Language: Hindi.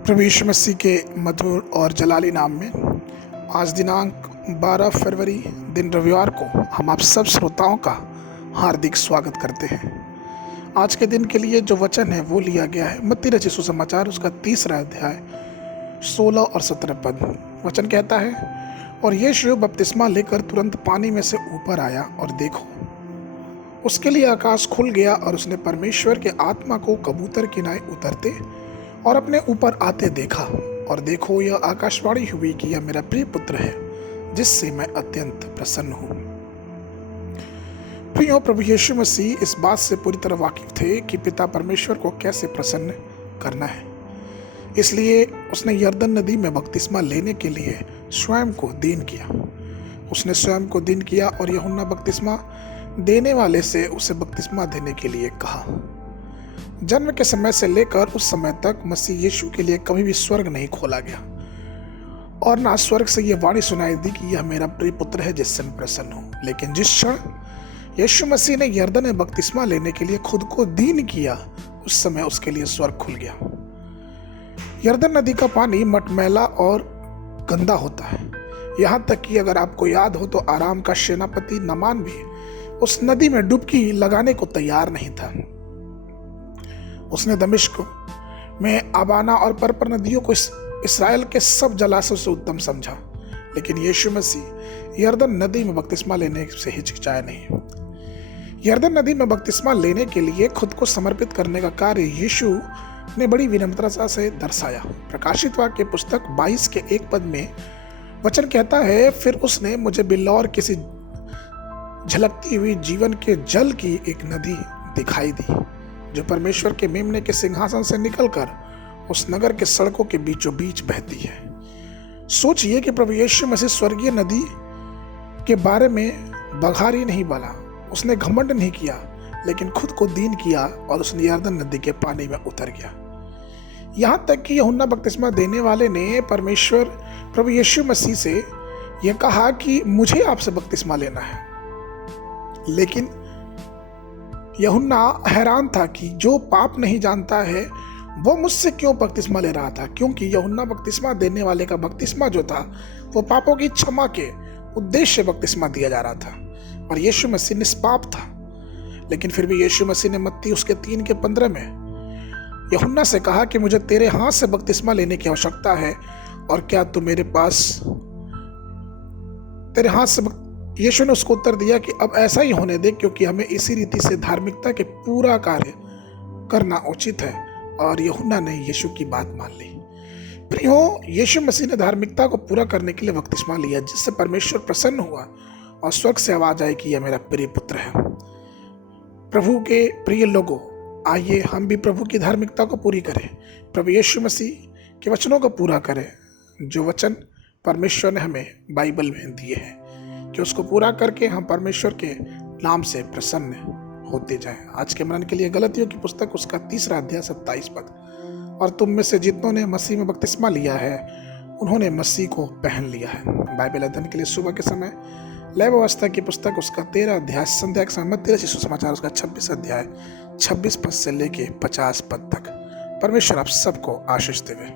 प्रभु यीशु मसीह के मधुर और जलाली नाम में आज दिनांक 12 फरवरी दिन रविवार को हम आप सब श्रोताओं का हार्दिक स्वागत करते हैं। आज के दिन के लिए जो वचन है वो लिया गया है मत्ती रचित सुसमाचार उसका 3रा अध्याय 16 और 17 पद। वचन कहता है, और यीशु बपतिस्मा लेकर तुरंत पानी में से ऊपर आया और देखो उसके लिए आकाश खुल गया और उसने परमेश्वर के आत्मा को कबूतर की नाई उतरते और अपने ऊपर आते देखा। और देखो यह आकाशवाणी हुई कि यह मेरा प्रिय पुत्र है जिससे मैं अत्यंत प्रसन्न हूँ। प्रियो, प्रभु यीशु मसीह इस बात से पूरी तरह वाकिफ थे कि पिता परमेश्वर को कैसे प्रसन्न करना है। इसलिए उसने यरदन नदी में बपतिस्मा लेने के लिए स्वयं को दीन किया। उसने स्वयं को दीन किया और यूहन्ना बपतिस्मा देने वाले से उसे बपतिस्मा देने के लिए कहा। जन्म के समय से लेकर उस समय तक मसीह यीशु के लिए कभी भी स्वर्ग नहीं खोला गया और ना स्वर्ग से यह वाणी सुनाई दी कि यह मेरा प्रिय पुत्र है जिससे मैं प्रसन्न हूँ। लेकिन जिस क्षण यीशु मसीह ने यरदन में बपतिस्मा लेने के लिए खुद को दीन किया, उस समय उसके लिए स्वर्ग खुल गया। यरदन नदी का पानी मटमैला और गंदा होता है। यहाँ तक कि अगर आपको याद हो तो आराम का सेनापति नमान भी उस नदी में डुबकी लगाने को तैयार नहीं था। उसने दमिश्क में अबाना और परपर नदियों को इस्राएल के सब जलाशयों से उत्तम समझा। लेकिन यीशु मसीह यरदन नदी में बपतिस्मा लेने से हिचकिचाया नहीं। यरदन नदी में बपतिस्मा लेने के लिए खुद को समर्पित करने का कार्य यीशु ने बड़ी विनम्रता से दर्शाया। प्रकाशित वाक्य पुस्तक 22 के 1 पद में वचन कहता है, फिर उसने मुझे बिल्लौर किसी झलकती हुई जीवन के जल की एक नदी दिखाई दी जो परमेश्वर के मेमने के सिंहासन से निकलकर उस नगर के सड़कों के बीचों बीच बहती है। सोचिए कि प्रभु यीशु मसीह स्वर्गीय नदी के बारे में बघारी नहीं बोला, उसने घमंड नहीं किया, लेकिन खुद को दीन किया और उसने यरदन नदी के पानी में उतर गया। यहाँ तक कि यूहन्ना बपतिस्मा देने वाले ने परमेश्वर प्रभु यीशु मसीह से यह कहा कि मुझे आपसे बपतिस्मा लेना है। लेकिन यूहन्ना हैरान था कि जो पाप नहीं जानता है वो मुझसे क्यों बपतिस्मा ले रहा था, क्योंकि यूहन्ना बपतिस्मा देने वाले का बपतिस्मा जो था वो पापों की क्षमा के उद्देश्य से बपतिस्मा दिया जा रहा था और यीशु मसीह निष्पाप था। लेकिन फिर भी यीशु मसीह ने मत्ती उसके 3 के 15 में यूहन्ना से कहा कि मुझे तेरे हाथ से बपतिस्मा लेने की आवश्यकता है और क्या तू मेरे पास तेरे हाथ से यीशु ने उसको उत्तर दिया कि अब ऐसा ही होने दे, क्योंकि हमें इसी रीति से धार्मिकता के पूरा कार्य करना उचित है। और यूहन्ना ने यीशु की बात मान ली। प्रियो, यीशु मसीह ने धार्मिकता को पूरा करने के लिए बपतिस्मा लिया, जिससे परमेश्वर प्रसन्न हुआ और स्वर्ग से आवाज आई कि यह मेरा प्रिय पुत्र है। प्रभु के प्रिय लोगों, आइए हम भी प्रभु की धार्मिकता को पूरी करें, प्रभु यीशु मसीह के वचनों को पूरा करें जो वचन परमेश्वर ने हमें बाइबल में दिए हैं, कि उसको पूरा करके हम परमेश्वर के नाम से प्रसन्न होते जाएं। आज के मनन के लिए गलतियों की पुस्तक उसका 3रा अध्याय 27 पद। और तुम में से जितनों ने मसीह में बपतिस्मा लिया है उन्होंने मसीह को पहन लिया है। बाइबल अध्ययन के लिए सुबह के समय लय व्यवस्था की पुस्तक उसका 13 अध्याय संध्या के समय मत्ती रचित सुसमाचार उसका 26 अध्याय 26 पद से लेके 50 पद तक। परमेश्वर आप सबको आशीष देवे।